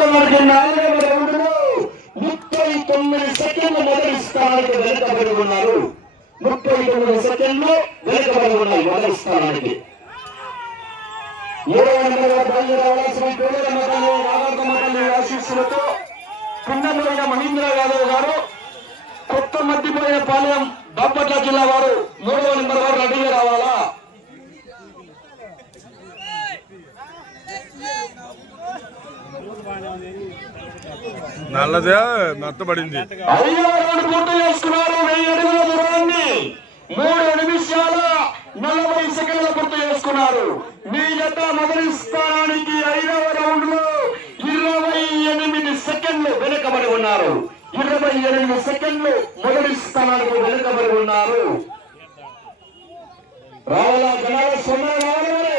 మొట్టమొదటి 4వ రౌండ్లో 39 సెకండ్లు మొదటి స్థానానికి వెనుకబడి ఉన్నారు. 39 సెకండ్లు వెనుకబడి ఉన్నాయి మొదటి స్థానానికి. 7వ నెంబర్గా బయలుదేరవలసిన నాగార్జున మండలి ఆశీస్సులతో కుండమూరిన మహేంద్ర యాదవ్ గారు, కొత్త మధ్యపోయిన పాలెం బాపట్ల జిల్లా వారు 3వ నెంబర్ వారు రెడీగా రావాలా. నల్లదే మెత్తబడింది. 5వ రౌండ్ పూర్తి చేసుకున్నారు. 1000 అడుగుల దూరాన్ని 3 నిమిషాల 40 సెకండ్ల పూర్తి చేసుకున్నారు. మీ జత మొదటి స్థానానికి 5వ రౌండ్ లో 28 సెకండ్లు వెనుకబడి ఉన్నారు. 28 సెకండ్లు మొదటి స్థానానికి వెనుకబడి ఉన్నారు. రావాలా జనాల సమయం రావాలి.